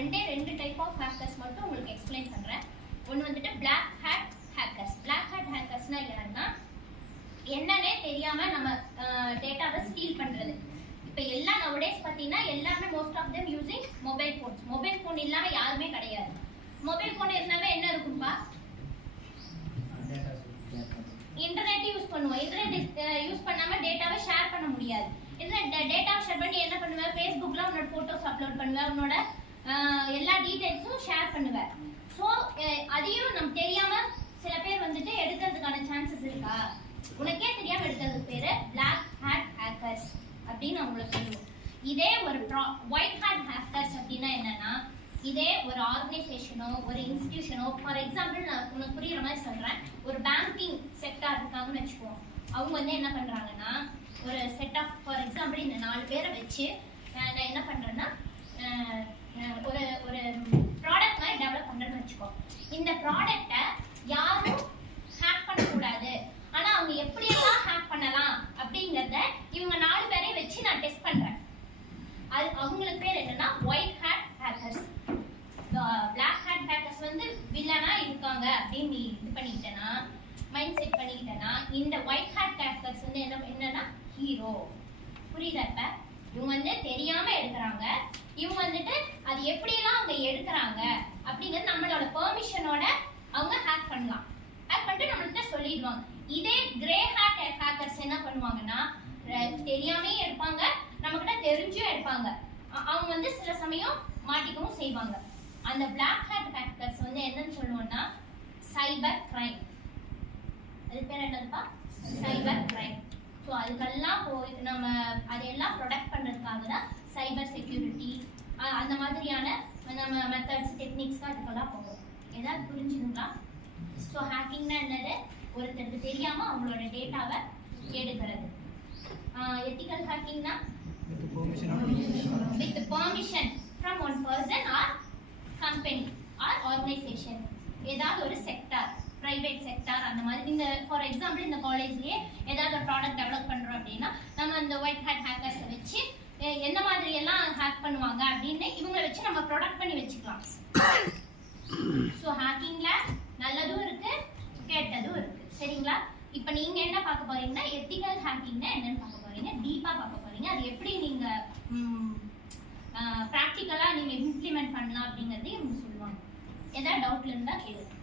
ரெண்டு type of hackers மட்டும் உங்களுக்கு எக்ஸ்பிளைன் பண்றேன். ஒன்று வந்துட்டு black hat hackers. Black hat ஹேக்கர்ஸ்னா யாருன்னா என்னன்னே தெரியாம நம்ம டேட்டாவை ஸ்டீல் பண்றது. இப்போ எல்லாம் நவடேஸ் பார்த்தீங்கன்னா எல்லாருமே most of them using mobile phones. Mobile phone இல்லாம யாருமே கிடையாது. மொபைல் ஃபோன் இருந்தாவே என்ன இருக்கும்பா? இன்டர்நெட் யூஸ் பண்ணுவோம். இன்டர்நெட் யூஸ் பண்ணாம டேட்டாவை ஷேர் பண்ண முடியாது. டேட்டாவை ஷேர் பண்ணி என்ன பண்ணுவேன்? ஃபேஸ்புக்ல உன்னோட போட்டோஸ் அப்லோட் பண்ணுவேன், உன்னோட எல்லா டீடைல்ஸும் ஷேர் பண்ணுவேன். ஸோ அதையும் நம்ம தெரியாம சில பேர் வந்துட்டு எடுக்கிறதுக்கான சான்சஸ் இருக்கா? உனக்கே தெரியாம எடுக்கிறதுக்கு பேரு பிளாக் ஹேட் ஹேக்கர்ஸ் அப்படின்னு அவங்கள சொல்லுவோம். இதே ஒரு ஒயிட் ஹேட் ஹேக்கர்ஸ் அப்படின்னா என்னன்னா, இதே ஒரு ஆர்கனைசேஷனோ ஒரு இன்ஸ்டிடியூஷனோ, ஃபார் எக்ஸாம்பிள் நான் உனக்கு புரியுற மாதிரி சொல்றேன், ஒரு பேங்கிங் செக்டார் இருக்காங்கன்னு வச்சுக்குவோம். அவங்க வந்து என்ன பண்றாங்கன்னா, ஒரு செட் ஆஃப் ஃபார் எக்ஸாம்பிள் இந்த 4 பேரை வச்சு நான் என்ன பண்றேன்னா ஒரு ஒரு ப்ராடக்ட் மாதிரி டெவலப் பண்றேன்னு வச்சுக்கோ. இந்த ப்ராடக்டை யாரும் ஹேக் பண்ணக்கூடாது, ஆனா அவங்க எப்படியெல்லாம் ஹேக் பண்ணலாம் அப்படிங்கிறத இவங்க 4 பேரை வச்சு நான் டெஸ்ட் பண்றேன். அது அவங்களுக்கு பேர் என்னன்னா white hat hackers. Black hat hackers வந்து வில்லனா இருக்காங்க அப்படின்னு நீ இது பண்ணிக்கிட்டேன்னா, மைண்ட் செட் பண்ணிக்கிட்டேன்னா, இந்த ஒயிட் ஹேட் ஹேக்கர்ஸ் வந்து என்னன்னா ஹீரோ. புரியுதா? இப்ப இவங்க வந்து தெரியாம எடுக்கிறாங்க. இவங்க வந்துட்டு அது எப்படியெல்லாம் அவங்க எடுக்கிறாங்க அப்படிங்கிறது நம்மளோட பெர்மிஷனோட அவங்க ஹேக் பண்ணலாம். ஹேக் பண்ணிட்டு நம்மள்கிட்ட சொல்லிடுவாங்க. இதே கிரே ஹேட் ஹேக்கர்ஸ் என்ன பண்ணுவாங்கன்னா, தெரியாமே எடுப்பாங்க, நம்மகிட்ட தெரிஞ்சும் எடுப்பாங்க. அவங்க வந்து சில சமயம் மாட்டிக்கவும் செய்வாங்க. அந்த பிளாக் ஹேட் ஹேக்கர்ஸ் வந்து என்னன்னு சொல்லுவோம்னா சைபர் கிரைம். அது பேர் என்னதுப்பா? Cyber crime. ஸோ அதுக்கெல்லாம் போய் நம்ம அதையெல்லாம் ப்ரொடெக்ட் பண்ணுறதுக்காக தான் சைபர் செக்யூரிட்டி அந்த மாதிரியான நம்ம மெத்தட்ஸ் டெக்னிக்ஸ் தான் அதுக்கெல்லாம் போகும். ஏதாவது புரிஞ்சுங்களா? ஸோ ஹேக்கிங்னா என்னது? ஒருத்தருக்கு தெரியாம அவங்களோட டேட்டாவை எடுக்கிறது. எத்திக்கல் ஹேக்கிங்னா with permission from one person or company or organization. ஏதாவது ஒரு செக்டார், பிரைவேட் செக்டார் அந்த மாதிரி. இந்த ஃபார் எக்ஸாம்பிள் இந்த காலேஜ்லயே ஏதாவது ஒரு ப்ராடக்ட் டெவலப் பண்றோம் அப்படின்னா நம்ம அந்த ஒயிட் ஹேட் ஹேக்கர்ஸை வச்சு எந்த மாதிரி எல்லாம் ஹேக் பண்ணுவாங்க அப்படின்னு இவங்களை வச்சு நம்ம ப்ரொடக்ட் பண்ணி வச்சுக்கலாம். ஸோ ஹேக்கிங்ல நல்லதும் இருக்கு, கெட்டதும் இருக்கு. சரிங்களா? இப்போ நீங்க என்ன பார்க்க போறீங்கன்னா எத்திக்கல் ஹேக்கிங்னா என்னன்னு பார்க்க போறீங்க, டீப்பா பார்க்க போறீங்க. அது எப்படி நீங்க ப்ராக்டிக்கலா நீங்க இம்ப்ளிமெண்ட் பண்ணலாம் அப்படிங்கறதையும் இவங்க சொல்லுவாங்க. ஏதாவது டவுட்ல இருந்தா கேளுங்க.